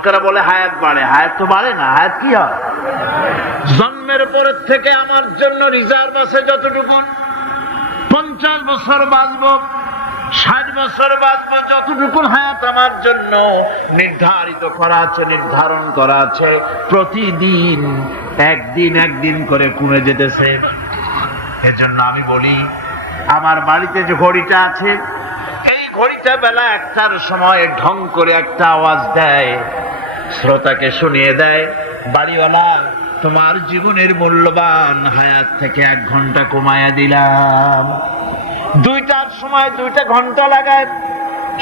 লোকেরা বলে হায়াত বাড়ে, হায়াত তো বাড়ে না। হায়াত কি হয়? জন্মের পরের থেকে আমার জন্য রিজার্ভ আছে যতটুকু, 50 বছর বাঁচবো, 60 বছর বাঁচবো, যতটুকু হায়াত আমার জন্য নির্ধারিত করা আছে, নির্ধারণ করা আছে, প্রতিদিন একদিন করে কমে যেতেছে। এজন্য আমি বলি, আমার বাড়িতে যে ঘড়িটা আছে, এই ঘড়িটা বেলা 1টার সময় ঢং করে একটা আওয়াজ দেয়, শ্রোতাকে শুনিয়ে দেয়, বাড়িওয়ালা তোমার জীবনের মূল্যবান হায়াত থেকে 1 ঘন্টা কমায়া দিলাম। 2টার সময় 2টা ঘন্টা লাগায়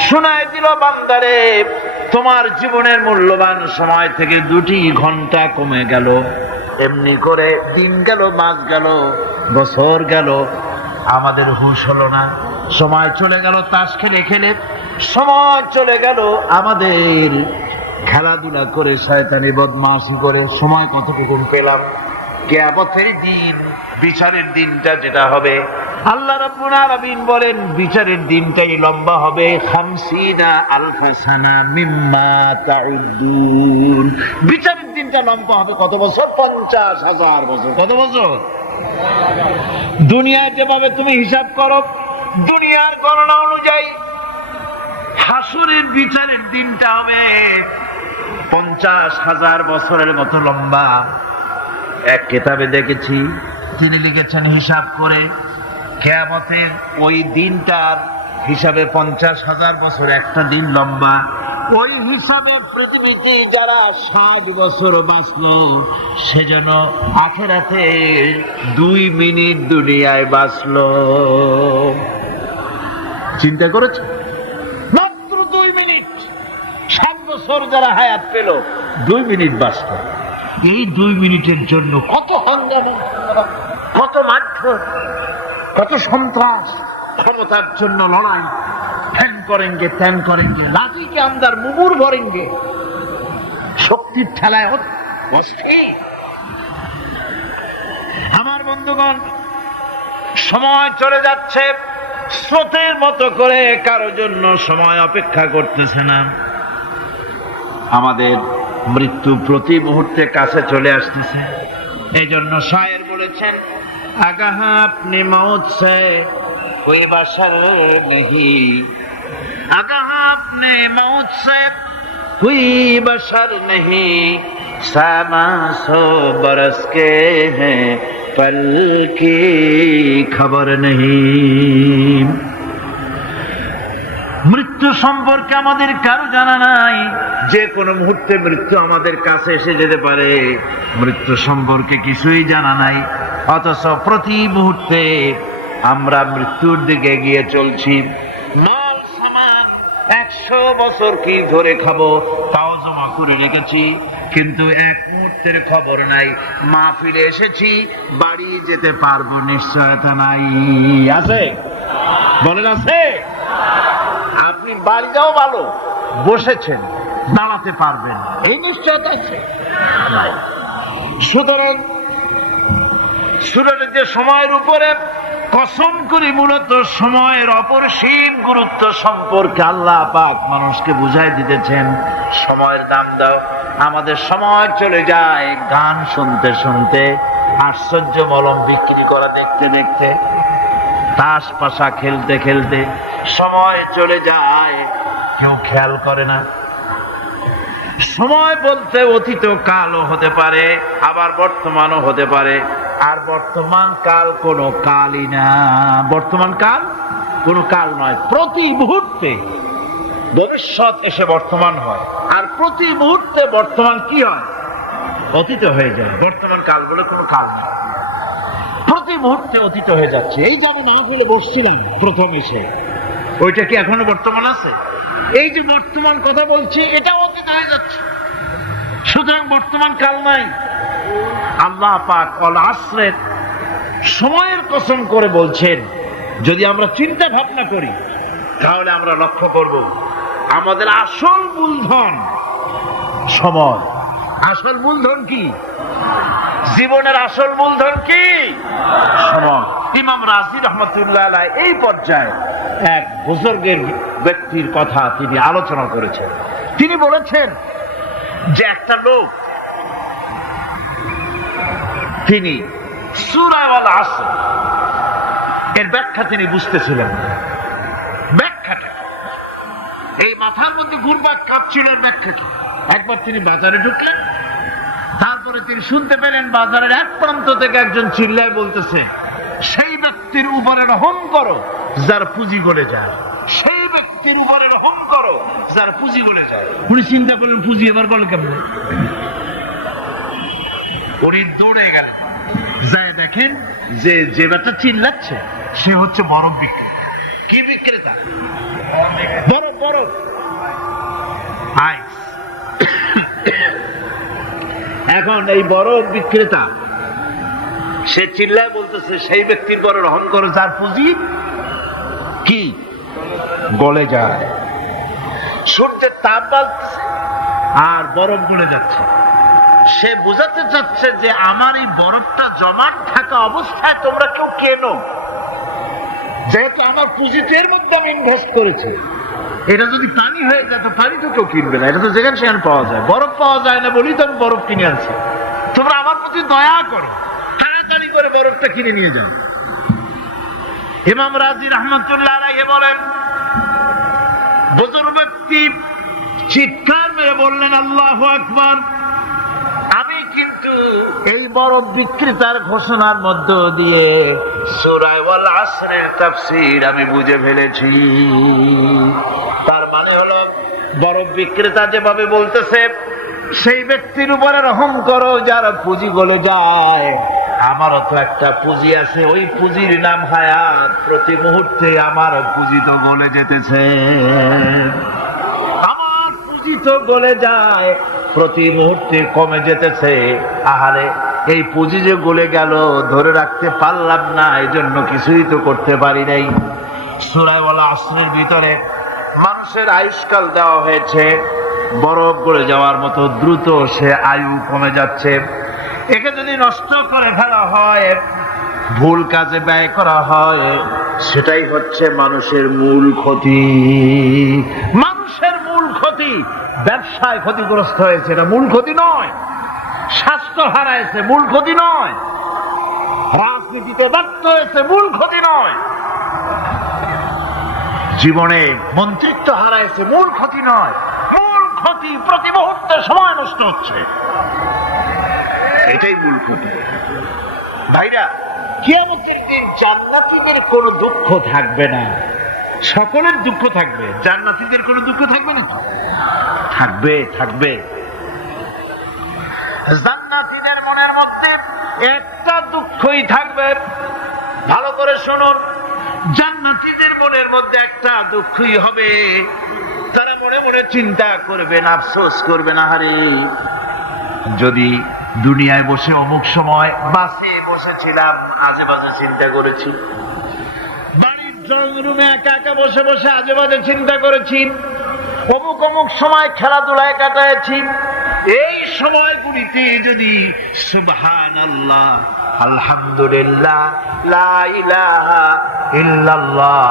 শোনায় দিল, বান্দারে তোমার জীবনের মূল্যবান সময় থেকে 2টি ঘন্টা কমে গেল। এমনি করে দিন গেল, মাস গেল, বছর গেল, আমাদের হুঁশ হলো না। সময় চলে গেল তাস খেলে খেলে, সময় চলে গেল আমাদের খেলাধুলা করে, শয়তানি বদমাশি করে। সময় কতটুকু পেলাম? কিয়ামতের দিন, বিচারের দিনটা যেটা হবে, আল্লাহ রাব্বুল আলামিন বলেন বিচারের দিনটাই লম্বা হবে 50 আলফা সানা মিম্মা তাউদ্দুন। বিচারের দিনটা লম্বা হবে কত বছর? 50,000 বছর। কত বছর? দুনিয়ায় যেভাবে তুমি হিসাব করো, দুনিয়ার গণনা অনুযায়ী হাসরের বিচারের দিনটা হবে 50,000 বছরের মতো লম্বা। এক কিতাবে দেখেছি, তিনি লিখেছেন হিসাব করে, কিয়ামতের ওই দিনটার হিসাবে 50,000 বছর একটা দিন লম্বা। ওই হিসাবে পৃথিবীতে যারা 60 বছর বাঁচলো, সেজন্য আখিরাতে 2 মিনিট দুনিয়ায় বাঁচলো। চিন্তা করেছে? মাত্র 2 মিনিট। 60 বছর যারা হায়াত পেল, 2 মিনিট বাঁচলো। এই 2 মিনিটের জন্য কত হাঙ্গামা, কত মারধর, কত সন্ত্রাস, ক্ষমতার জন্য লড়াই, ফ্যান করেঙ্গে ত্যান করেঙ্গে, লাঠি কে আন্দার মুগুর ভরেঙ্গে, শক্তির ঠেলায় অস্থির। আমার বন্ধুগণ, সময় চলে যাচ্ছে স্রোতের মতো করে, কারো জন্য সময় অপেক্ষা করতেছে না। আমাদের মৃত্যু প্রতি মুহূর্তে কাছে চলে আসতেছে। এই জন্য শায়ের বলেছেন, আগাহা আপনি মৌত সে কোই বাশার নেহি, আগাহা আপনি মৌত সে কোই বাশার নেহি, সামাসো বরস কে হ্যাঁ পল কি খবর নেহি। মৃত্যু সম্পর্কে আমাদের কারো জানা নাই। যে কোনো মুহূর্তে মৃত্যু আমাদের কাছে এসে যেতে পারে, মৃত্যু সম্পর্কে কিছুই জানা নাই। অথচ প্রতি মুহূর্তে আমরা মৃত্যুর দিকে এগিয়ে চলছি। 100 বছর কি ধরে খাবো তাও জমা করে রেখেছি, কিন্তু 1 মুহূর্তের খবর নাই। মা ফিরে এসেছি, বাড়ি যেতে পারবো নিশ্চয়তা নাই। আছে? বলেন আছে? আপনি বাড়ি যাও ভালো, বসেছেন, দাঁড়াতে পারবেন, এই নিশ্চয়তা আছে? সুতরাং সুরের যে সময়ের উপরে কসম করি, মূলত সময়ের অপরিসীম গুরুত্ব সম্পর্কে আল্লাহ পাক মানুষকে বুঝাই দিতেছেন। সময়ের দাম দাও। আমাদের সময় চলে যায় গান শুনতে শুনতে, আশ্চর্য মলম বিক্রি করা দেখতে দেখতে, তাস পাশা খেলতে খেলতে সময় চলে যায়, কেউ খেয়াল করে না। সময় বলতে অতীত কালও হতে পারে, আবার বর্তমানও হতে পারে। আর বর্তমান কাল কোনো কালই না। বর্তমান কাল কোনো কাল নয়। প্রতি মুহূর্তে ভবিষ্যৎ এসে বর্তমান হয়, আর প্রতি মুহূর্তে বর্তমান কি হয়? অতীত হয়ে যায়। বর্তমান কাল বলে কোনো কাল নয়। প্রতি মুহূর্তে অতীত হয়ে যাচ্ছে। এই যে আমি না বলে বসছিলাম প্রথম এসে, ওইটা কি এখনো বর্তমান আছে? এই যে বর্তমান কথা বলছি, এটা অতীত হয়ে যাচ্ছে। সুতরাং বর্তমান কাল নাই। আল্লাহ পাক অল আসরের সময়ের কসম করে বলছেন। যদি আমরা চিন্তা ভাবনা করি, তাহলে আমরা লক্ষ্য করব আমাদের আসল মূলধন সময়। আসল মূলধন কি? জীবনের আসল মূলধন কি? সময়। ইমাম রাজি রহমতুল্লাহ আলাইহি এই পর্যায়ে এক বুজুর্গের ব্যক্তির কথা তিনি আলোচনা করেছেন। তিনি বলেছেন, যে একটা লোক তিনি সূরা আল আসর এর ব্যাখ্যা তিনি বুঝতেছিলেন না। ব্যাখ্যাটা এই মাথার মধ্যে ঘুরপাক খাচ্ছিল, ব্যাখ্যা কি? একবার তিনি বাজারে ঢুকলেন, তারপরে তিনি শুনতে পেলেন বাজারের এক প্রান্ত থেকে একজন চিল্লায় বলতেছে, সেই ব্যক্তির উপরে রহম করো যার পুঁজি গলে যায়, সেই ব্যক্তির উপরে রহম করো যার পুঁজি গলে যায়। উনি চিন্তা করলেন পুঁজি এবার গলে কেমন? উনি দৌড়ে গেলেন, যায় দেখেন যে যে ব্যাটা চিল্লাচ্ছে সে হচ্ছে বরফ বিক্রেতা। কি বিক্রেতা? বরফ, বরফ, আইস। এখন এই বরফ বিক্রেতা সে চিল্লায় বলতেছে, সেই ব্যক্তির পরে রহম করো যার পুঁজি কি গলে যায়। সূর্যের তাপ বাড়ছে আর বরফ গলে যাচ্ছে। সে বোঝাতে চাচ্ছে যে আমার এই বরফটা জমাট থাকা অবস্থায় তোমরা কেউ কেনো, যেহেতু আমার পুঁজিতে এর মধ্যে আমি ইনভেস্ট করেছি। এটা যদি পানি হয়ে যায় তো পানি তো কেউ কিনবে না, এটা তো যেখানে সেখানে পাওয়া যায়। বরফ পাওয়া যায় না বলেই তো আমি বরফ কিনে আনছি। তোমরা আমার প্রতি দয়া করো, তাড়াতাড়ি করে বরফটা কিনে নিয়ে যাও। ইমাম রাজি রাহমাতুল্লাহ আলাইহি বলেন, বুজুর্গ ব্যক্তি চিৎকার মেরে বললেন, আল্লাহু আকবার। আমি কিন্তু এই বরফ বিক্রেতার ঘোষণার মধ্য দিয়ে সূরা আল আসরের তাফসীর আমি বুঝে ফেলেছি। তার মানে হলো বরফ বিক্রেতা যেভাবে বলতেছে সেই ব্যক্তির উপরে রহম করো যার পুঁজি গলে যায়, আমারও তো একটা পুঁজি আছে, ওই পুঁজির নাম হায়াত। প্রতি মুহূর্তে আমার পুঁজি তো গলে যেতেছে, আমার পুঁজি তো গলে যায়, প্রতি মুহূর্তে কমে যেতেছে। আহারে, এই পুঁজি যে গলে গেল ধরে রাখতে পারলাম না, এই জন্য কিছুই তো করতে পারি নাই। সূরা আল আসরের ভিতরে মানুষের আয়ুষ্কাল দেওয়া হয়েছে বরফ গলে যাওয়ার মতো দ্রুত, সে আয়ু কমে যাচ্ছে। একে যদি নষ্ট করে ফেলা হয়, ভুল কাজে ব্যয় করা হয়, সেটাই হচ্ছে মানুষের মূল ক্ষতি। মানুষের মূল ক্ষতি। ব্যবসায় ক্ষতিগ্রস্ত হয়েছে, এটা মূল ক্ষতি নয়। স্বাস্থ্য হারাইছে, মূল ক্ষতি নয়। রাজনীতিতে ব্যর্থ হয়েছে, মূল ক্ষতি নয়। জীবনে মন্ত্রিত্ব হারাইছে, মূল ক্ষতি নয়। মূল ক্ষতি প্রতি মুহূর্তে সময় নষ্ট হচ্ছে, এটাই মূল ক্ষতি। ভাইরা, কিয়ামতের দিন জান্নাতীদের কোনো দুঃখ থাকবে না, সকলের দুঃখ থাকবে। জান্নাতীদের কোনো দুঃখ থাকবে না? থাকবে, থাকবে। জান্নাতীদের মনের মধ্যে একটা দুঃখই থাকবে। ভালো করে শুনুন, জান্নাতীদের মনের মধ্যে একটা দুঃখই হবে। তারা মনে মনে চিন্তা করবেন, আফসোস করবেন, আহারে যদি দুনিয়ায় বসে অমুক সময় বাসে বসেছিলাম, আজে বাজে চিন্তা করেছি, বাড়ির ড্রয়িং রুমে একা একা বসে বসে আজে বাজে চিন্তা করেছি, অমুক অমুক সময় খেলাধুলায় কাটাইছি। এই সময়গুলিতে যদি সুবহানাল্লাহ, আলহামদুলিল্লাহ, লা ইলাহা ইল্লাল্লাহ,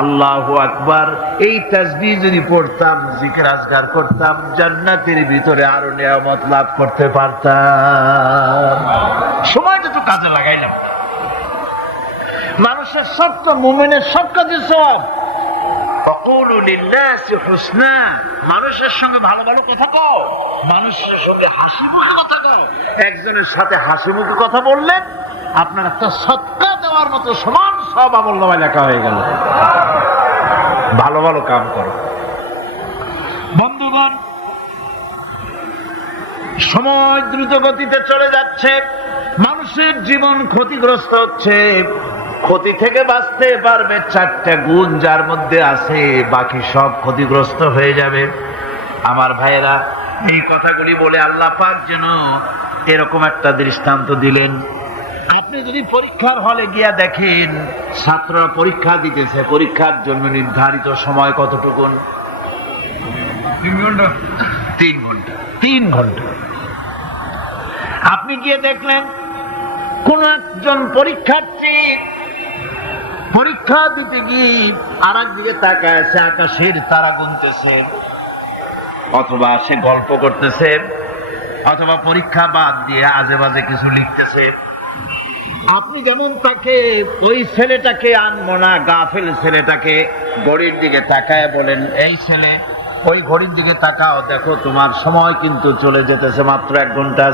আল্লাহু আকবার, এই তাসবিহ যদি পড়তাম, জিকির আজকার করতাম, জান্নাতের ভিতরে আরো নিয়ামত লাভ করতে পারতাম। সময়টা তো কাজে লাগাইলাম। মানুষের সত্য, মুমিনের সব কাজে সওয়াব। وقولوا للناس حسنا, মানুষের সঙ্গে ভালো ভালো কথা কও, মানুষের সঙ্গে হাসি মুখে কথা কও। একজনের সাথে হাসি মুখে কথা বললেন, আপনার একটা সদকা দেওয়ার মতো সমান সব আমলনামায় লেখা হয়ে গেল। ভালো ভালো কাম করো। বন্ধুগণ, সময় দ্রুত গতিতে চলে যাচ্ছে, মানুষের জীবন ক্ষতিগ্রস্ত হচ্ছে। ক্ষতি থেকে বাঁচতে পারবে 4টা গুণ যার মধ্যে আছে, বাকি সব ক্ষতিগ্রস্ত হয়ে যাবে। আমার ভাইয়েরা, এই কথাগুলি বলে আল্লাহ পাক যেন এরকম একটা দৃষ্টান্ত দিলেন। আপনি যদি পরীক্ষার হলে গিয়া দেখেন, ছাত্ররা পরীক্ষা দিতেছে, পরীক্ষার জন্য নির্ধারিত সময় কতটুকুন? 3 ঘন্টা। 3 ঘন্টা, 3 ঘন্টা। আপনি গিয়ে দেখলেন কোন একজন পরীক্ষার্থী পরীক্ষা দিতে গিয়ে আর একদিকে তাকায় আছে, আকাশের তারা গুনতেছে, অথবা সে গল্প করতেছে, অথবা পরীক্ষা বাদ দিয়ে আজে বাজে কিছু লিখতেছে। আপনি যেমন তাকে, ওই ছেলেটাকে আনবো না, গাফেল ছেলেটাকে ঘড়ির দিকে তাকায় বলেন, এই ছেলে ওই ঘড়ির দিকে তাকাও, দেখো তোমার সময় কিন্তু চলে যেতেছে, মাত্র 1 ঘন্টা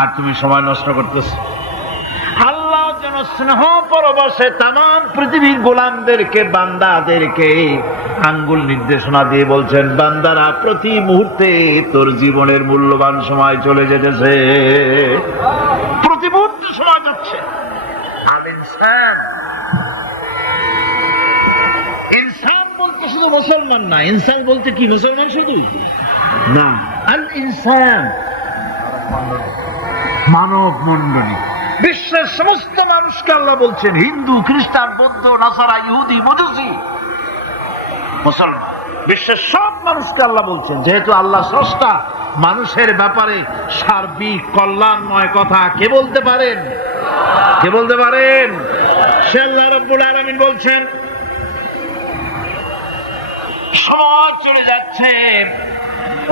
আর তুমি সময় নষ্ট করতেছো। আল্লাহ যেন স্নেহ পরবশে তামাম পৃথিবীর গোলামদেরকে, বান্দাদেরকে আঙ্গুল নির্দেশনা দিয়ে বলছেন, বান্দারা প্রতি মুহূর্তে তোর জীবনের মূল্যবান সময় চলে যেতেছে, প্রতি মুহূর্তে সময় যাচ্ছে। আল ইনসান, ইনসান বলতে শুধু মুসলমান না, ইনসান বলতে কি মুসলমান শুধু না, আল ইনসান মানব মণ্ডলী, বিশ্বের সমস্ত মানুষকে আল্লাহ বলছেন, হিন্দু, খ্রিস্টান, বৌদ্ধ, নাসারা, ইহুদি, মজুসি, মুসলমান, বিশ্বের সব মানুষকে আল্লাহ বলছেন, যেহেতু আল্লাহ স্রষ্টা, মানুষের ব্যাপারে সার্বিক কল্যাণময় কথা কে বলতে পারেন? কে বলতে পারেন? সে আল্লাহ রাব্বুল আলামিন বলছেন, সময় চলে যাচ্ছে,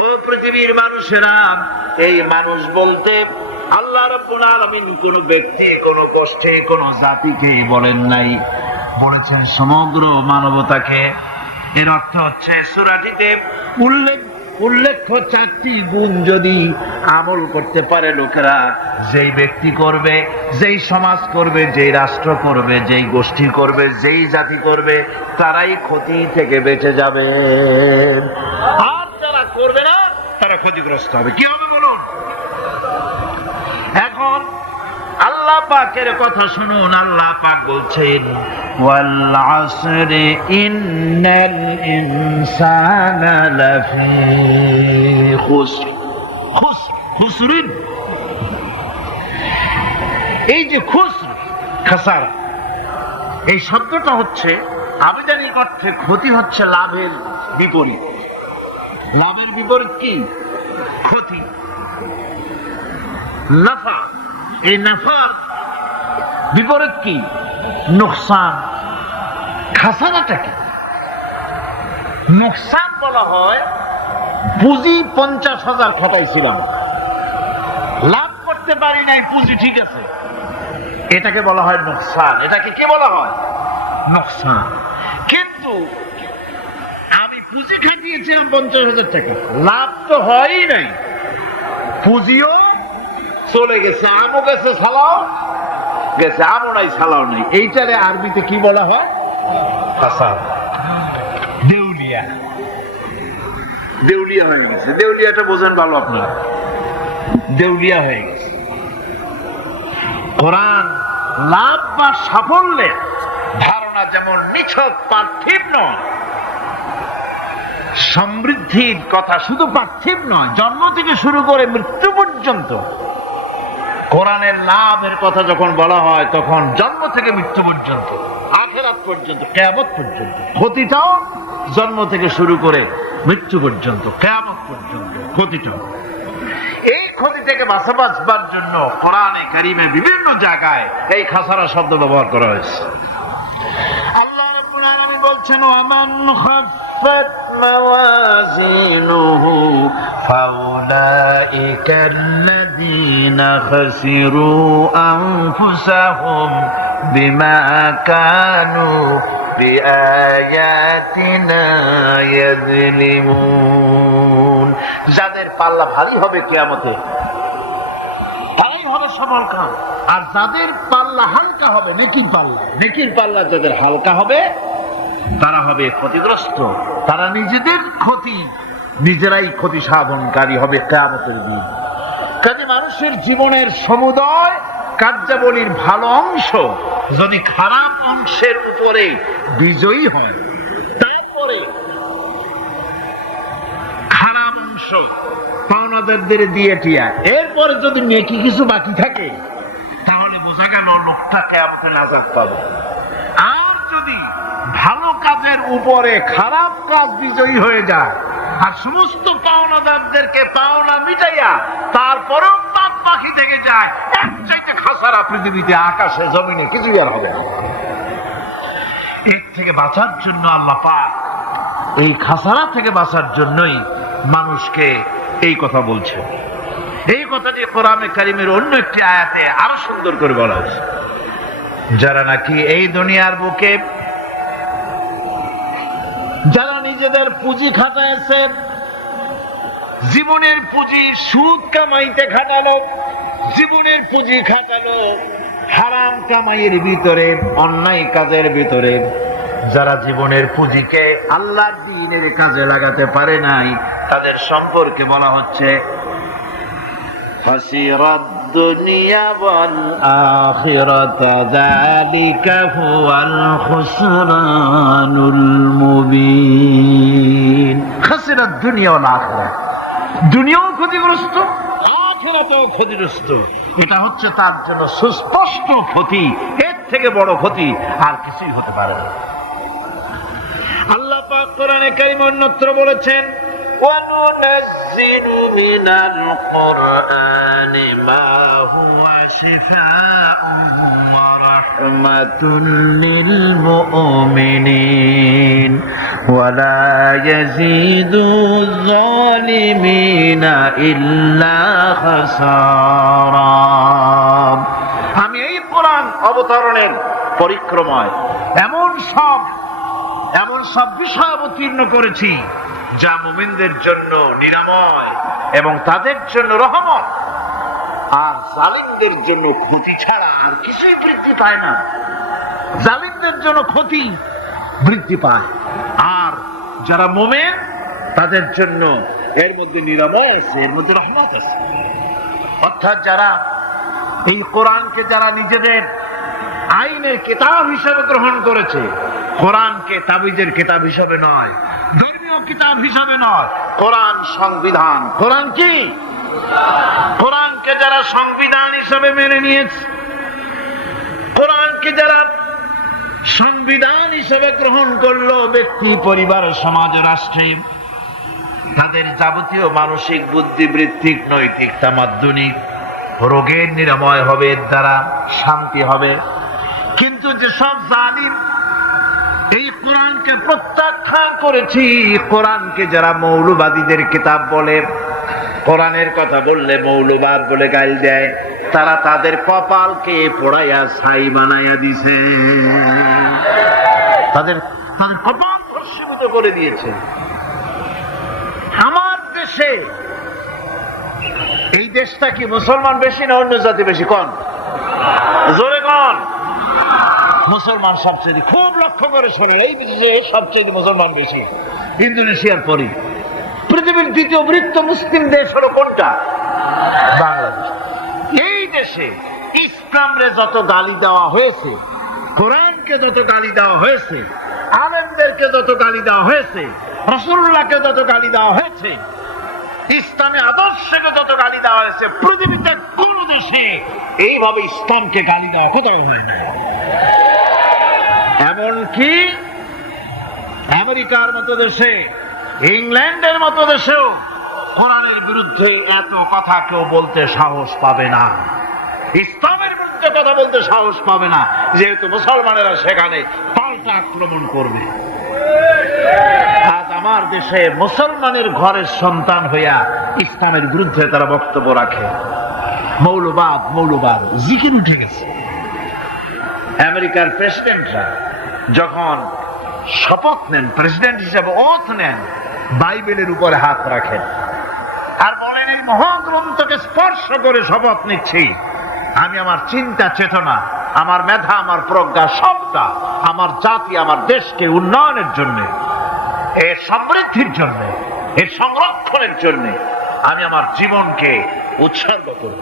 ও পৃথিবীর মানুষেরা, এই মানুষ বলতে আল্লাহ রাব্বুল আলামিন কোন ব্যক্তি, কোন গোষ্ঠী, কোন জাতিকে বলেন নাই, বলেছেন সমগ্র মানবতাকে। এর অর্থ হচ্ছে সূরাটিতে উল্লেখ্য 4টি গুণ যদি আমল করতে পারে লোকেরা, যেই ব্যক্তি করবে, যেই সমাজ করবে, যেই রাষ্ট্র করবে, যেই গোষ্ঠী করবে, যেই জাতি করবে, তারাই ক্ষতি থেকে বেঁচে যাবে, আর যারা করবে না তারা ক্ষতিগ্রস্ত হবে। কি হবে বলুন? এখন আল্লাহ পাকের কথা শুনুন, আল্লাহ পাক বলছেন, ওয়াল আসরি ইন্নাল ইনসানা লাফি খুসরিন। এই যে খুসর, খাসারা, এই শব্দটা হচ্ছে আবিধানিক অর্থে ক্ষতি, হচ্ছে লাভের বিপরীত। লাভের বিপরীত কি? ক্ষতি। নাফা, এই নাফার বিপরীত কি? নোকসান। খাসারাটা কি? নোকসান বলা হয় পুঁজি 50,000 খাটাইছিলাম, লাভ করতে পারি নাই, পুঁজি ঠিক আছে, এটাকে বলা হয় নোকসান। এটাকে কি বলা হয়? নোকসান। কিন্তু আমি পুঁজি খাটিয়েছিলাম 50,000 টাকা, লাভ তো হয়ই নাই, পুঁজিও চলে গেছে, আমও গেছে, সালাও গেছে, আমও নাই, সালাও নাই। এইটারে আরবিতে কি বলা হয়? খাসারা। দেউলিয়া, দেউলিয়া হয়ে গেছে। দেউলিয়াটা বোঝেন ভালো আপনারা, দেউলিয়া হয়ে গেছে। কোরআন লাভ বা সাফল্যের ধারণা যেমন নিছক পার্থিব নয়, সমৃদ্ধির কথা শুধু পার্থিব নয়, জন্ম থেকে শুরু করে মৃত্যু পর্যন্ত কোরআনের লাভের কথা যখন বলা হয়, তখন জন্ম থেকে মৃত্যু পর্যন্ত, আখিরাত পর্যন্ত, কিয়ামত পর্যন্ত, ক্ষতিটাও জন্ম থেকে শুরু করে মৃত্যু পর্যন্ত, কিয়ামত পর্যন্ত ক্ষতিটাও। এই ক্ষতি থেকে বাঁচবার জন্য কোরআনে কারিমে বিভিন্ন জায়গায় এই খাসারা শব্দ ব্যবহার করা হয়েছে। আল্লাহ রাব্বুল আলামিন বলছেন, ওয়ামান খাফফাত মাওয়াজিনুহু ফাউলাইকা আল্লাযীনা খাসিরু আনফুসাহুম বিমা কানু বিআয়াতিনা ইয়াযলিমুন। যাদের পাল্লা ভারী হবে কিয়ামতে, তারাই হবে সফল কাম। আর যাদের পাল্লা হালকা হবে, নেকির পাল্লা যাদের হালকা হবে, তারা হবে ক্ষতিগ্রস্ত। তারা নিজেদের ক্ষতি, নিজেরাই ক্ষতি সাধনকারী হবে কিয়ামতের দিন। কাজে মানুষের জীবনের সমুদয় কার্যাবলীর ভালো অংশ যদি খারাপ অংশের উপরে বিজয়ী হয়, তারপরে খারাপ অংশ পাওনাদারদের দিয়ে টিয়া, এরপরে যদি নেকি কিছু বাকি থাকে, তাহলে বোঝা গেল লোকটা কিয়ামতে নাজাত পাবে। আর যদি ভালো কাজের উপরে খারাপ কাজ বিজয়ী হয়ে যায়, আর সমস্ত পাওনাদারদেরকে পাওনা মিটাইয়া তারপরেও বাদ বাকি থেকে যায়, এক চাইতে খাসারা পৃথিবীতে, আকাশে, জমিনে কিছুই আর হবে না। এর থেকে বাঁচার জন্য আল্লাহ পাক, এই খাসারা থেকে বাঁচার জন্যই মানুষকে এই কথা বলছে। এই কথাটি কোরআনে কারীমের অন্য একটি আয়াতে আরো সুন্দর করে বলা হয়েছে। যারা নাকি এই দুনিয়ার বুকে যারা নিজেদের পুঁজি খাটাইছে, জীবনের পুঁজি সুদ কামাইতে খাটালো, জীবনের পুঁজি খাটালো হারাম কামাইয়ের ভিতরে, অন্যায় কাজের ভিতরে, যারা জীবনের পুঁজিকে আল্লাহর দ্বীনের কাজে লাগাতে পারে নাই, তাদের সম্পর্কে বলা হচ্ছে খাসিরাদ দুনিয়া ওয়াল আখিরাতা যালিকা হুয়াল খুসরানুল মুবিন। খাসিরাদ দুনিয়া ওয়াল আখিরাত, দুনিয়াও ক্ষতিগ্রস্ত, আখিরাতেও ক্ষতিগ্রস্ত। এটা হচ্ছে তার জন্য সুস্পষ্ট ক্ষতি, এর থেকে বড় ক্ষতি আর কিছুই হতে পারে না। আল্লাহ পাক কোরআনে কারীমে অন্যত্র বলেছেন وَنُنَزِّلُ مِنَ الْقُرْآنِ مَا هُوَ شِفَاءٌ وَرَحْمَةٌ لِّلْمُؤْمِنِينَ وَلَا يَزِيدُ الظَّالِمِينَ إِلَّا خَسَارًا। আমি এই কোরআন অবতরণের পরিক্রমায় এমন সব বিষয় অবতীর্ণ করেছি যা মুমিনদের জন্য নিরাময় এবং তাদের জন্য রহমত, আর জালিমদের জন্য ক্ষতি ছাড়া আর কিছুই বৃদ্ধি পায় না। জালিমদের জন্য ক্ষতি বৃদ্ধি পায়, আর যারা মুমিন তাদের জন্য এর মধ্যে নিরাময় আছে, এর মধ্যে রহমত আছে। অর্থাৎ যারা এই কোরআনকে যারা নিজেদের আইনের কিতাব হিসেবে গ্রহণ করেছে, কোরআনকে তাবিজের কিতাব হিসেবে নয়, ধর্মীয় কিতাব হিসেবে নয়, কোরআন সংবিধান। কোরআন কি? কোরআনকে যারা সংবিধান হিসেবে মেনে নিয়েছে, কোরআনকে যারা সংবিধান হিসেবে গ্রহণ করলো, ব্যক্তি, পরিবার, সমাজ, রাষ্ট্রে, তাদের যাবতীয় মানসিক, বুদ্ধিবৃত্তিক, নৈতিক, তামাদ্দুনিক রোগের নিরাময় হবে, এর দ্বারা শান্তি হবে। কিন্তু যেসব জালিম এই কোরআনকে প্রত্যাখ্যান করেছি, কোরআনকে যারা মৌলবাদীদের কিতাব বলে, কোরআনের কথা বললে মৌলবাদ বলে গাল দেয়, তারা তাদের কপালকে পোড়াইয়া ছাই বানাইয়া দিছে, তাদের কপাল ভস্মীভূত করে দিয়েছে। আমার দেশে, এই দেশটা কি মুসলমান বেশি না অন্য জাতি বেশি? কোন জোরে কোন? মুসলমান সবচেয়ে, খুব লক্ষ্য করে শোনেন, এই দেশে সবচেয়ে মুসলমান বেশি, ইন্দোনেশিয়ার পরে। পৃথিবীর দ্বিতীয় বৃহত্তম মুসলিম দেশ হলো কোনটা? বাংলাদেশ। এই দেশে ইসলামরে যত গালি দেওয়া হয়েছে, কোরআনকে যত গালি দেওয়া হয়েছে, আলেমদেরকে যত গালি দেওয়া হয়েছে, রাসূলুল্লাহকে যত গালি দেওয়া হয়েছে, ইসলামী আদর্শকে যত গালি দেওয়া হয়েছে, পৃথিবীতে কোন দেশে এইভাবে ইসলামকে গালি দেওয়া কোথাও হয় না। এমনকি আমেরিকার মতো দেশে, ইংল্যান্ডের মতো দেশেও কোরআনের বিরুদ্ধে এত কথা কেউ বলতে সাহস পাবে না, ইসলামের বিরুদ্ধে কথা বলতে সাহস পাবে না, যেহেতু মুসলমানেরা সেখানে পাল্টা আক্রমণ করবে। আজ আমার দেশে মুসলমানের ঘরের সন্তান হইয়া ইসলামের বিরুদ্ধে তারা বক্তব্য রাখে। মৌলবাদ জিকির উঠে গেছে। আমেরিকার প্রেসিডেন্টরা যখন শপথ নেন, প্রেসিডেন্ট হিসেবে ওথ নেন, বাইবেলের উপরে হাত রাখেন আর বলেন, এই মহাগ্রন্থকে স্পর্শ করে শপথ নিচ্ছি, আমি আমার চিন্তা চেতনা, আমার মেধা, আমার প্রজ্ঞা, সবটা আমার জাতি, আমার দেশকে উন্নয়নের জন্য, এর সমৃদ্ধির জন্য, এর সংরক্ষণের জন্য আমি আমার জীবনকে উৎসর্গ করব।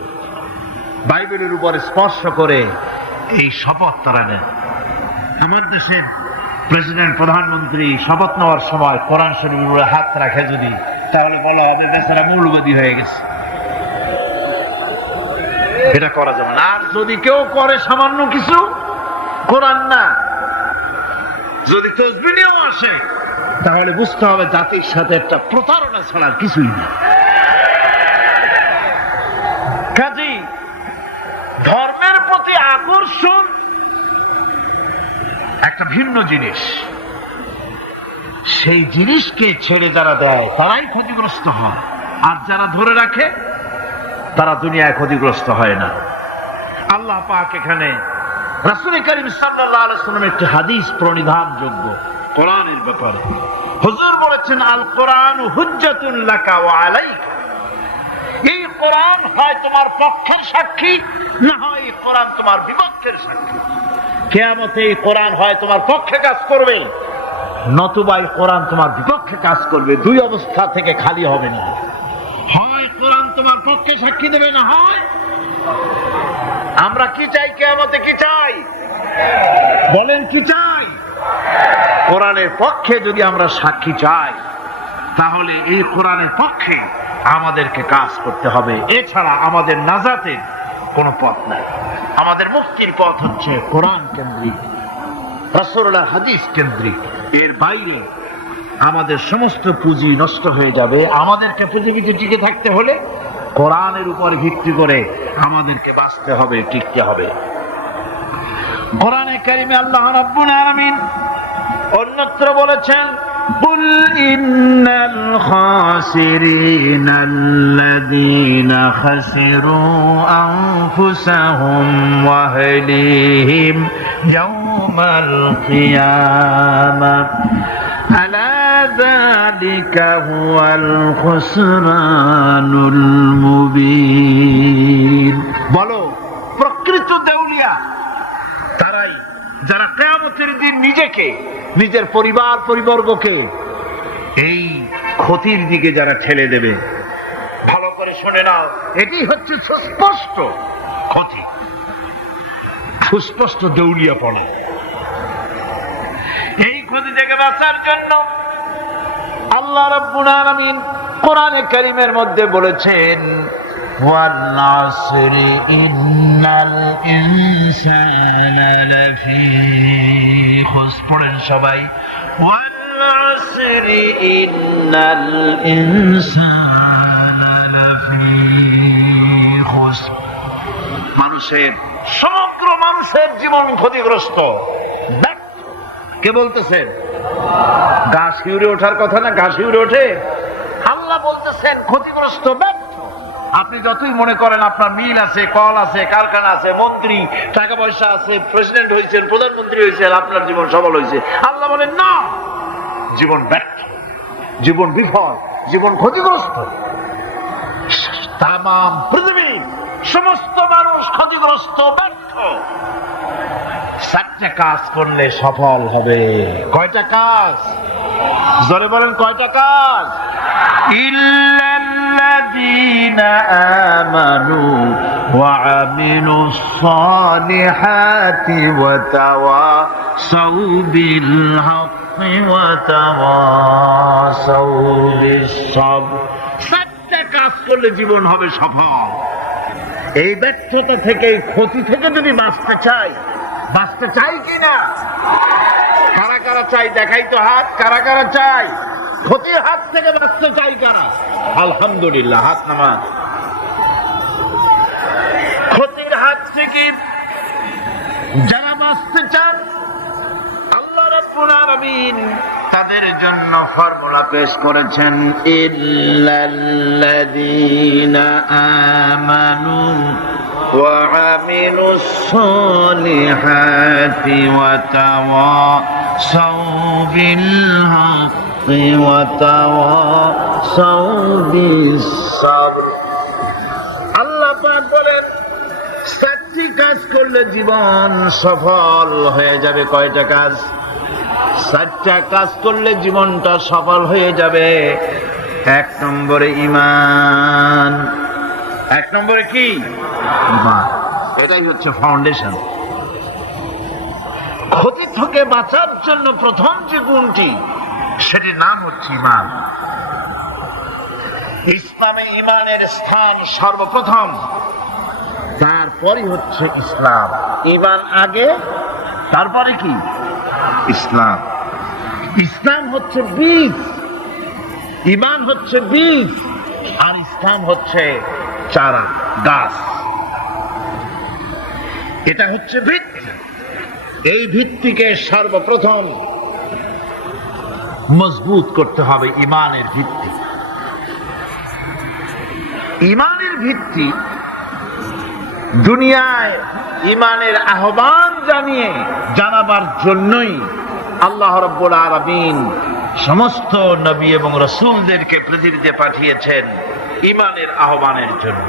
বাইবেলের উপরে স্পর্শ করে এই শপথ তারা নেন। আমার দেশের প্রেসিডেন্ট, প্রধানমন্ত্রী শপথ নেওয়ার সময় কোরআন শরীফের উপরে হাত রাখে যদি, তাহলে বলা হবে বেচারা মৌলবাদী হয়ে গেছে। এটা করা যাবে না। আর যদি কেউ করে সামান্য কিছু, কোরআন না, যদি তসবিহ নিয়েও আসে, তাহলে বুঝতে হবে জাতির সাথে একটা প্রতারণা ছাড়া কিছুই না। কাজেই ধর্মের প্রতি আকর্ষণ একটা ভিন্ন জিনিস, সেই জিনিসকে ছেড়ে যারা দেয় তারাই ক্ষতিগ্রস্ত হয়, আর যারা ধরে রাখে তারা দুনিয়ায় ক্ষতিগ্রস্ত হয় না। আল্লাহ পাক এখানে রাসূল করিম সাল্লাল্লাহু আলাইহি ওয়াসাল্লামের একটি হাদিস প্রণিধানযোগ্য কোরআনের ব্যাপারে। হুজুর বলেছেন, আল কোরআন হুজ্জাতুন লাকা ওয়া আলাইকা। এই কোরআন হয় তোমার পক্ষের সাক্ষী, না হয় এই কোরআন তোমার বিপক্ষের সাক্ষী। কিয়ামতে এই কোরআন হয় তোমার পক্ষে কাজ করবে, নতুবা এই কোরআন তোমার বিপক্ষে কাজ করবে। দুই অবস্থা থেকে খালি হবে না। হয় কোরআন তোমার পক্ষে সাক্ষী দেবে, না হয় আমরা কি চাই? কিয়ামতে কি চাই? বলেন কি চাই? কোরআনের পক্ষে যদি আমরা সাক্ষী চাই, তাহলে এই কোরআনের পক্ষে আমাদেরকে কাজ করতে হবে। এছাড়া আমাদের নাজাতের কোনো পথ নাই। আমাদের মুক্তির পথ হচ্ছে কোরআন কেন্দ্রিক, রাসূলুল্লাহর হাদিস কেন্দ্রিক। এর বাইরে আমাদের সমস্ত পুঁজি নষ্ট হয়ে যাবে। আমাদেরকে পৃথিবীতে টিকে থাকতে হলে কোরআনের উপর ভিত্তি করে আমাদেরকে বাঁচতে হবে, টিকতে হবে। কোরআনে কারিমে আল্লাহ রাব্বুল আলামিন অন্যত্র বলেছেন, قل إن الخاسرين الذين خسروا أنفسهم وأهليهم يوم القيامة ألا ذلك هو الخسران المبين। বলো, প্রকৃত দেউলিয়া তারাই যারা কিয়ামতের দিন নিজেকে, নিজের পরিবার পরিবর্গকে এই ক্ষতির দিকে যারা ঠেলে দেবে। ভালো করে শুনে নাও, এটি হচ্ছে সুস্পষ্ট ক্ষতি, সুস্পষ্ট দেউলিয়াপনা। এই ক্ষতি থেকে বাঁচার জন্য আল্লাহ রাব্বুল আলামিন কোরআনে কারীমের মধ্যে বলেছেন, ওয়াল আসরি ইন্নাল ইনসানা লাফি খুসর। পড়েন সবাই, ওয়াল আসরি ইন্নাল ইনসানা লাফি খুসর। মানুষের, সমগ্র মানুষের জীবন ক্ষতিগ্রস্ত। কে বলতেছেন? ঘাস শিউরে ওঠার কথা না? ঘাস শিউরে ওঠে? আল্লাহ বলতেছেন ক্ষতিগ্রস্ত, ব্যর্থ। আপনি যতই মনে করেন আপনার মিল আছে, কল আছে, কারখানা আছে, মন্ত্রী, টাকা পয়সা আছে, প্রেসিডেন্ট হয়েছেন, প্রধানমন্ত্রী হয়েছেন, আপনার জীবন সফল হয়েছে, আল্লাহ বলেন না, জীবন ব্যর্থ, জীবন বিফল, জীবন ক্ষতিগ্রস্ত। তাম পৃথিবীর সমস্ত মানুষ ক্ষতিগ্রস্ত, ব্যর্থ। 4টা কাজ করলে সফল হবে। কয়টা কাজ? জোরে বলেন, কয়টা কাজ? ইল্লাল্লাযীনা আমানু ওয়া আমিলুস সালিহাতি ওয়া তাওয়াসাউ বিল হাক্কি ওয়া তাওয়াসাউ বিস সাবর। 4টা কাজ করলে জীবন হবে সফল। এই ব্যর্থতা থেকে, এই ক্ষতি থেকে যদি বাঁচতে চাই, বাঁচতে চাই কিনা? কারা কারা চাই? দেখাই তো হাত। কারা কারা চাই? ক্ষতির হাত থেকে বাঁচতে চাই কারা? আলহামদুলিল্লাহ, হাত নামান। ক্ষতির হাত থেকে যারা বাঁচতে চান, আল্লাহ রাব্বুল আলামিন তাদের জন্য ফর্মুলা পেশ করেছেন, ইল্লাল্লাযীনা আমানু ওয়া আমিলুস সালিহাতি ওয়া তাওয়াসাউ বিল হাক্কি ওয়া তাওয়াসাউ বিস সাবর। আল্লাহ পাক বলেন, 4টি কাজ করলে জীবন সফল হয়ে যাবে। কয়টা কাজ? 4টা কাজ করলে জীবনটা সফল হয়ে যাবে। 1 নম্বরে ঈমান। 1 নম্বরে কি? ঈমান। এটাই হচ্ছে ফাউন্ডেশন। ক্ষতি থেকে বাঁচার জন্য প্রথম যে গুণটি, সেটির নাম হচ্ছে ঈমান। ইসলামে ঈমানের স্থান সর্বপ্রথম, তারপরে হচ্ছে ইসলাম। ঈমান আগে, তারপরে কি? ইসলাম। ইসলাম হচ্ছে বীজ, ঈমান হচ্ছে বীজ, আর ইসলাম হচ্ছে চারা, গাছ। এটা হচ্ছে ভিত্তি। এই ভিত্তিকে সর্বপ্রথম মজবুত করতে হবে। ঈমানের ভিত্তি, ঈমানের ভিত্তি দুনিয়ায় ইমানের আহ্বান জানাবার জন্যই আল্লাহ রাব্বুল আলামিন সমস্ত নবী এবং রাসূলদেরকে পৃথিবীতে পাঠিয়েছেন ইমানের আহ্বানের জন্য।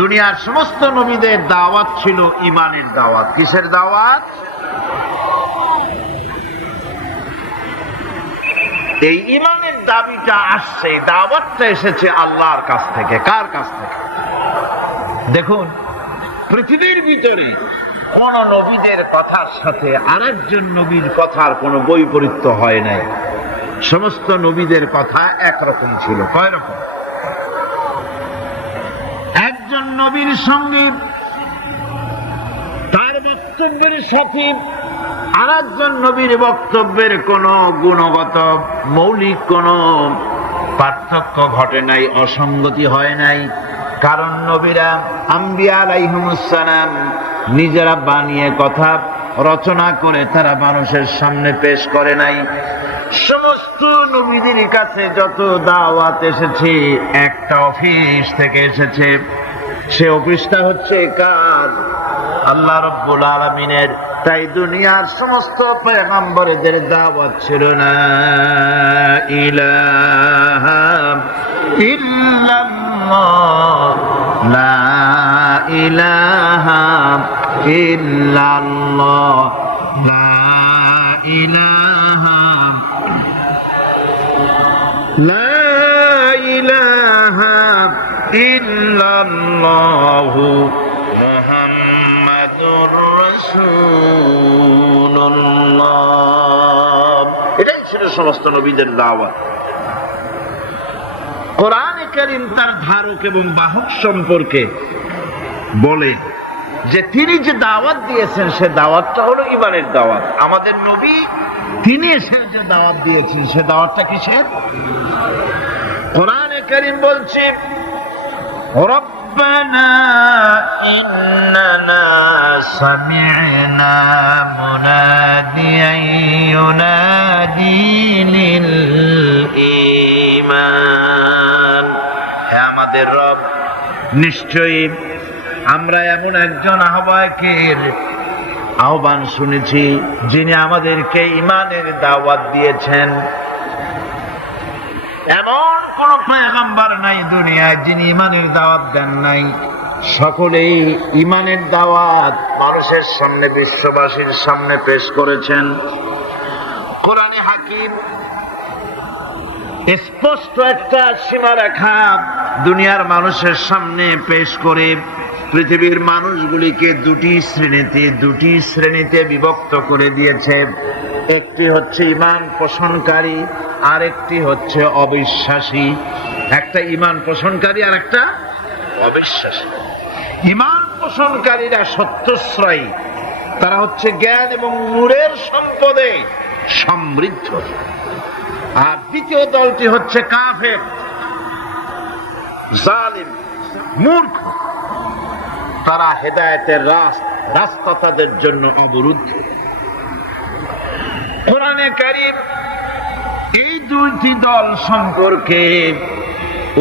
দুনিয়ার সমস্ত নবীদের দাওয়াত ছিল ইমানের দাওয়াত। কিসের দাওয়াত? এই ইমানের দাবিটা আসছে, দাওয়াতটা এসেছে আল্লাহর কাছ থেকে। কার কাছ থেকে? দেখুন, পৃথিবীর ভিতরে কোন নবীদের কথার সাথে আরেকজন নবীর কথার কোনো বৈপরীত্য হয় নাই। সমস্ত নবীদের কথা একরকম ছিল। কয় রকম? একজন নবীর সঙ্গে তার বক্তব্যের সাথে আরেকজন নবীর বক্তব্যের কোনো গুণগত মৌলিক কোনো পার্থক্য ঘটে নাই, অসঙ্গতি হয় নাই। কারণ নবীরা আম্বিয়া আলাইহিমুস সালাম নিজেরা বানিয়ে কথা রচনা করে তারা মানুষের সামনে পেশ করে নাই। সমস্ত নবীদের কাছে যত দাওয়াত এসেছে একটা অফিস থেকে এসেছে। সে অফিসটা হচ্ছে কার? আল্লাহ রাব্বুল আলামিনের। তাই দুনিয়ার সমস্ত পয়গম্বরদের দাওয়াত ছিল না ইলাহা ইল্লাল্লাহ, লা ইলাহা ইল্লাল্লাহ, লা ইলাহা, লা ইলাহা ইল্লাল্লাহ মুহাম্মাদুর রাসূলুল্লাহ। এটাই ছিল সমস্ত নবীদের দাওয়াত। কোরআনে কারীম তার ধারক এবং বাহক সম্পর্কে বলে যে তিনি যে দাওয়াত দিয়েছেন সে দাওয়াতটা হলো ইমানের দাওয়াত। আমাদের নবী তিনি এসে যে দাওয়াত দিয়েছেন সে দাওয়াতটা কিসের? কোরআনে কারীম বলছে রব্বানা ইন্নানা সামি'না মুনাদিয়ান ইউনাদি লিল ঈমান। হে আমাদের রব, নিশ্চয়ই আমরা এমন একজন আহ্বায়কের আহ্বান শুনেছি যিনি আমাদেরকে ইমানের দাওয়াত দিয়েছেন। এমন কোন পয়গম্বর নাই দুনিয়ায় যিনি ইমানের দাওয়াত দেন নাই। সকলেই ইমানের দাওয়াত মানুষের সামনে, বিশ্ববাসীর সামনে পেশ করেছেন। কোরআনে হাকিম স্পষ্ট একটা সীমারেখা দুনিয়ার মানুষের সামনে পেশ করে পৃথিবীর মানুষগুলিকে দুটি শ্রেণীতে বিভক্ত করে দিয়েছে। একটি হচ্ছে ঈমান পোষণকারী, আর একটি হচ্ছে অবিশ্বাসী। একটা ঈমান পোষণকারী আর একটা অবিশ্বাসী। ঈমান পোষণকারীরা সত্যশ্রয়ী, তারা হচ্ছে জ্ঞান এবং নূরের সম্পদে সমৃদ্ধ। আর দ্বিতীয় দলটি হচ্ছে কাফের, জালিম, মূর্খ। তারা হেদায়েতের রাস্তা তাদের জন্য অবরুদ্ধ। কোরআনে কারীম এই দুইটি দল সম্পর্কে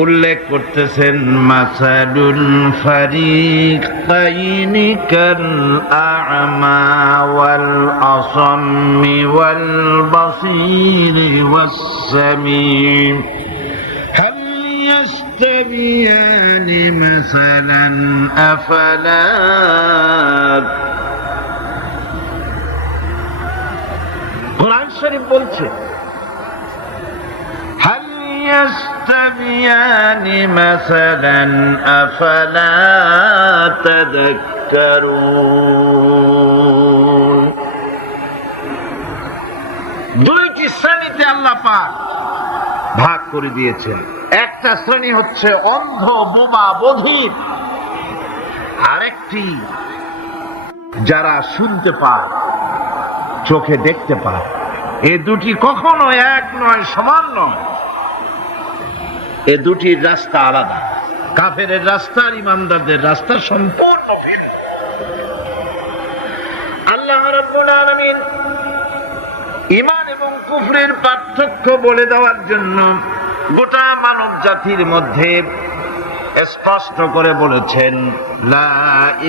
উল্লেখ করতেছেন মাসালুল ফারিকাইনি কাল আ'মা ওয়াল আসাম্মি ওয়াল বাসীরি ওয়াস সামীম হাল ইয়াস্তাবিয়ানি মাসালান আফালা। কোরআন শরীফ বলছে হাল ইয়াস্তাবিয়ানি মাসালান আফালা তাযাক্কারুন। দুইটি শ্রেণীতে আল্লাহ পাক ভাগ করে দিয়েছেন। একটা শ্রেণী হচ্ছে অন্ধ, বোবা, বধির। আরেকটি যারা শুনতে পায়, চোখে দেখতে পায়। এ দুটি কখনো এক নয়, সমান নয়। এ দুটির রাস্তা আলাদা। কাফেরের রাস্তা আর ইমানদারদের রাস্তা সম্পূর্ণ ভিন্ন। আল্লাহ রাব্বুল আলামিন ঈমান এবং কুফরের পার্থক্য বলে দেওয়ার জন্য গোটা মানব জাতির মধ্যে স্পষ্ট করে বলেছেন, লা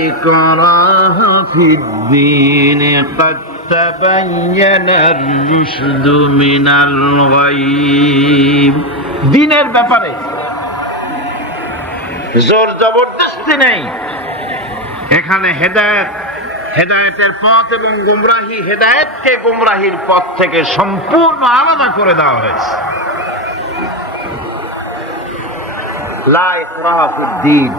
ইকরাহা ফিদ-দীন ক্বাদ তাবায়্যানার রুশদু মিনাল গায়্। দ্বীনের ব্যাপারে জোর জবরদস্তি নেই। এখানে হেদায়েতের পথ এবং গুমরাহি, হেদায়েতকে গুমরাহির পথ থেকে সম্পূর্ণ আলাদা করে দেওয়া হয়েছে। লা ইকরাহা ফিদ-দীন,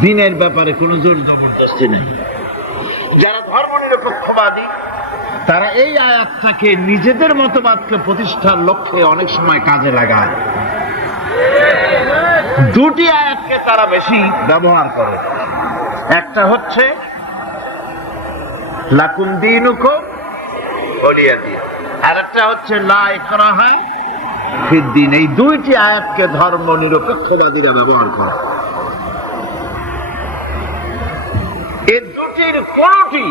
দ্বীনের ব্যাপারে কোনো জোর জবরদস্তি নেই। যারা ধর্মনিরপেক্ষবাদী তারা এই আয়াতটাকে নিজেদের মতবাদকে প্রতিষ্ঠার লক্ষ্যে অনেক সময় কাজে লাগায়। দুটি আয়াতকে তারা বেশি ব্যবহার করে। একটা হচ্ছে লাকুম দীনুকুম ওয়ালিয়া দীন, আর একটা হচ্ছে লা ইকরাহা ফিদ-দীন। এই দুইটি আয়াতকে ধর্ম নিরপেক্ষবাদীরা ব্যবহার করে। এই দুটির কোনটি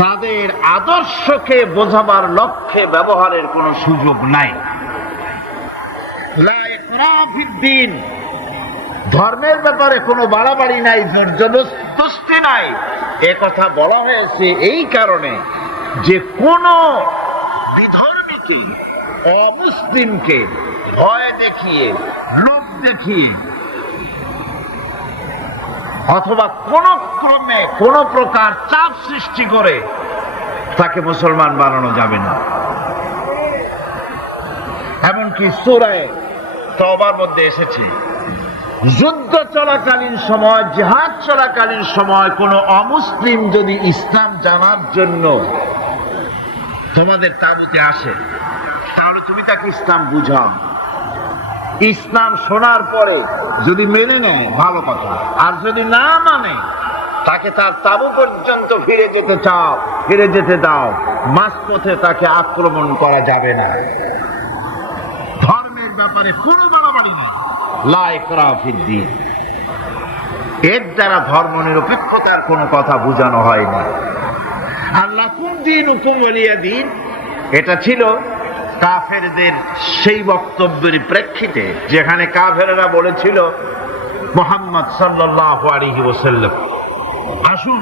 তাদের আদর্শকে বোঝাবার লক্ষ্যে ব্যবহারের কোনো সুযোগ নাই। লা ইকরাহা ফিদ-দীন, ধর্মের ব্যাপারে কোনো বাড়াবাড়ি নাই, জোর জবরদস্তি নাই। এ কথা বলা হয়েছে এই কারণে যে কোন বিধর্মীকে, অমুসলিমকে ভয় দেখিয়ে, লোভ দেখিয়ে অথবা কোন ক্রমে কোন প্রকার চাপ সৃষ্টি করে তাকে মুসলমান বানানো যাবে না। এমনকি সূরা তওবার মধ্যে এসেছে, যুদ্ধ চলাকালীন সময়, জিহাদ চলাকালীন সময় কোন অমুসলিম যদি ইসলাম জানার জন্য তোমাদের তাঁবুতে আসে, তাহলে তুমি তাকে ইসলাম বুঝাও। ইসলাম শোনার পরে যদি মেনে নেয় ভালো কথা, আর যদি না মানে তাকে তার তাঁবু পর্যন্ত ফিরে যেতে দাও। মাঝপথে তাকে আক্রমণ করা যাবে না। ধর্মের ব্যাপারে কোনো বাড়াবাড়ি নেই। লা ইকরাহা ফিদ-দীন, এর দ্বারা ধর্ম নিরপেক্ষতার কোনো কথা বোঝানো হয়নি। আর লাকুম দীনুকুম ওয়ালিয়া দীন, এটা ছিল কাফেরদের সেই বক্তব্যের প্রেক্ষিতে যেখানে কাফেররা বলেছিল মুহাম্মদ সাল্লাল্লাহু আলাইহি ওয়াসাল্লাম, আসুন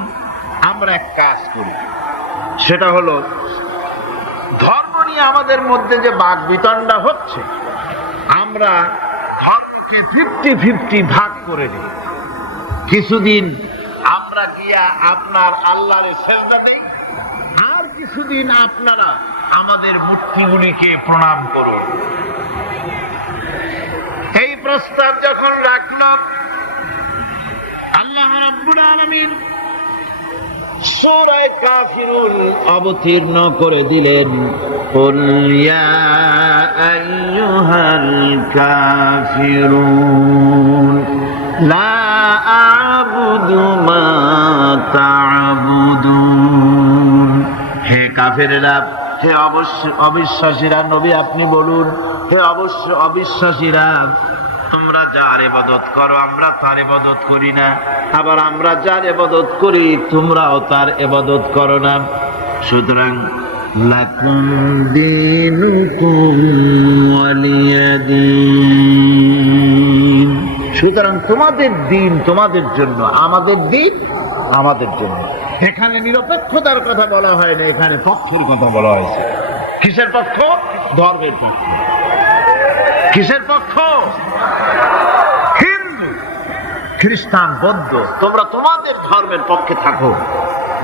আমরা এক কাজ করি, সেটা হলো ধর্ম নিয়ে আমাদের মধ্যে যে বাকবিতণ্ডা হচ্ছে, আমরা ধর্মকে 50-50 ভাগ করে দিই। কিছুদিন আমরা গিয়া আপনার আল্লাহরে সেজদা দেই, আর কিছুদিন আপনারা আমাদের মূর্তিগুলিকে প্রণাম করুন। এই প্রস্তাব যখন রাখলাম, আল্লাহ রাব্বুল আলামিন সূরা কাফিরুন অবতীর্ণ করে দিলেন, কুল ইয়া আইয়ুহাল কাফিরুন লা আ'বুদু মা তা'বুদুন। হে কাফেররা, হে অবিশ্বাসীরা, নবী আপনি বলুন, হে অবিশ্বাসীরা, তোমরা যার ইবাদত করো আমরা তার ইবাদত করি না, আবার আমরা যার ইবাদত করি তোমরাও তার ইবাদত করো না। সুতরাং লাকুম দীনুকুম ওয়ালিয়া দীন, সুতরাং তোমাদের দিন তোমাদের জন্য, আমাদের দিন আমাদের জন্য। এখানে নিরপেক্ষতার কথা বলা হয়নি, এখানে পক্ষের কথা বলা হয়েছে। কিসের পক্ষ? ধর্মের পক্ষ। কিসের পক্ষ? হিন্দু, খ্রিস্টান, বৌদ্ধ, তোমরা তোমাদের ধর্মের পক্ষে থাকো।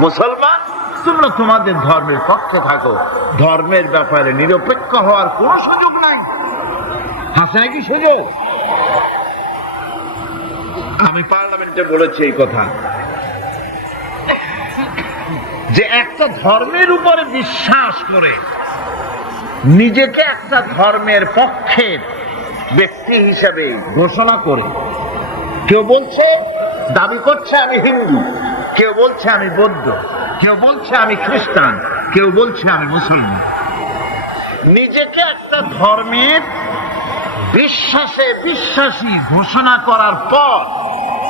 মুসলমান, তোমরা তোমাদের ধর্মের পক্ষে থাকো। ধর্মের ব্যাপারে নিরপেক্ষ হওয়ার কোনো সুযোগ নাই। আছে নাকি সুযোগ? আমি পার্লামেন্টে বলেছি এই কথা, যে একটা ধর্মের উপরে বিশ্বাস করে নিজেকে একটা ধর্মের পক্ষের ব্যক্তি হিসেবে ঘোষণা করে কেউ বলছে, দাবি করছে আমি হিন্দু, কেউ বলছে আমি বৌদ্ধ, কেউ বলছে আমি খ্রিস্টান, কেউ বলছে আমি মুসলমান, নিজেকে একটা ধর্মের বিশ্বাসী ঘোষণা করার পর